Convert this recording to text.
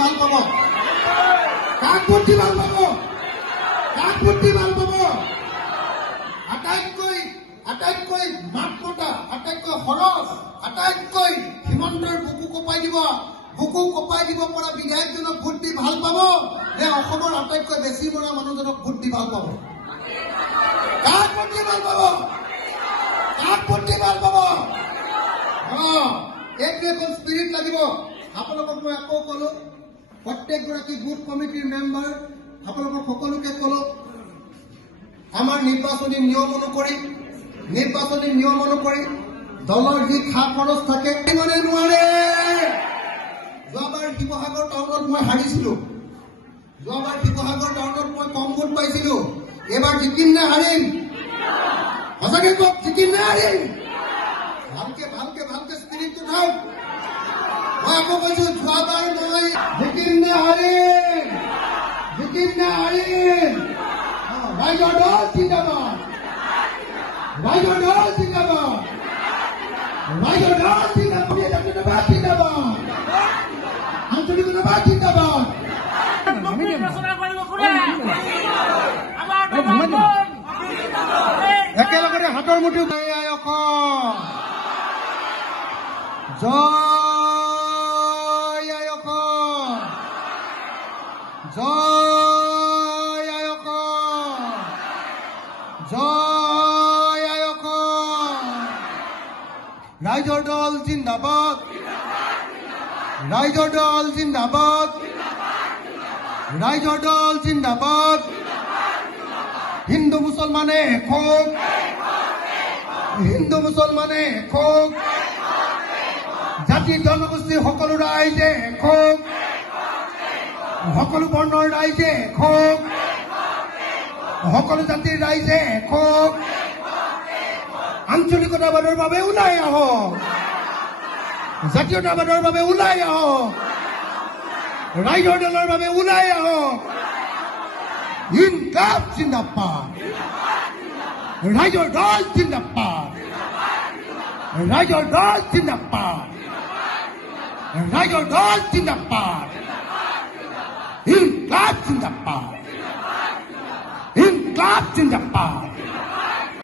ভাল পাব? কাক ভোট দি ভাল পাব? কাক ভোট দি ভাল পাব? আটাইতকৈ মাত মতা, আটাইতকৈ সৰস, আটাইতকৈ হিমন্তৰ বুকু কপাই দিব পৰা বিধায়কজনক ভোট দি ভাল পাব নে অসমৰ আটাইতকৈ বেছি মৰা মানুহজনক ভোট দি ভাল পাব? কাক ভোট দি ভাল পাব? কাক ভোট দি ভাল পাব? এইটো এখন স্পিৰিট লাগিব। আপোনালোকক মই আকৌ কলো, প্ৰত্যেকগৰাকী বুথ কমিটিৰ মেম্বাৰ আপোনালোকক সকলোকে কলো, আমাৰ নিৰ্বাচনী নিয়ম অনুসৰি দলৰ যি খা খৰচ থাকে মানে নোৱাৰে। যোৱাবাৰ শিৱসাগৰ টাউনত মই হাৰিছিলো, মই কম ভোট পাইছিলো। এইবাৰ জিকিম নে হাৰিম? সঁচাকে কওক, জিকিম নে হাৰিম? ভালকে স্পিৰিটটো থাকক। মই আকৌ কৈছো, যোৱাবাৰ মই জিকিম নে হাৰিম? ৰাইজৰ দল জিন্দাবাদ, ৰাইজৰ দল জিন্দাবাদ, আঞ্চলিকতাবাদ জিন্দাবাদ। একেলগে হাতৰ মুঠি জয় আই অসম, জয় আই অসম, জয় আই অসম। ৰাইজৰ দল জিন্দাবাদ, ৰাইজৰ দল জিন্দাবাদ, ৰাইজৰ দল জিন্দাবাদ। হিন্দু মুছলমানে একক, হিন্দু মুছলমানে একক, জাতি জনগোষ্ঠী সকলো ৰাইজে একক, সকলো বৰ্ণৰ ৰাইজে একক, সকলো জাতিৰ ৰাইজে একক। আঞ্চলিকতাবাদৰ বাবে ওলাই আহক, জাতীয়তাবাদৰ বাবে ওলাই আহক, ৰাইজৰ দলৰ বাবে ওলাই আহক। ইনকাফ জিন্দাবাদ, ৰাইজৰ দল জিন্দাবাদ, ৰাইজৰ দল জিন্দাবাদ, ৰাইজৰ দল জিন্দাবাদ। ইনকাফ জিন্দাবাদ, ইনকাফ জিন্দাবাদ।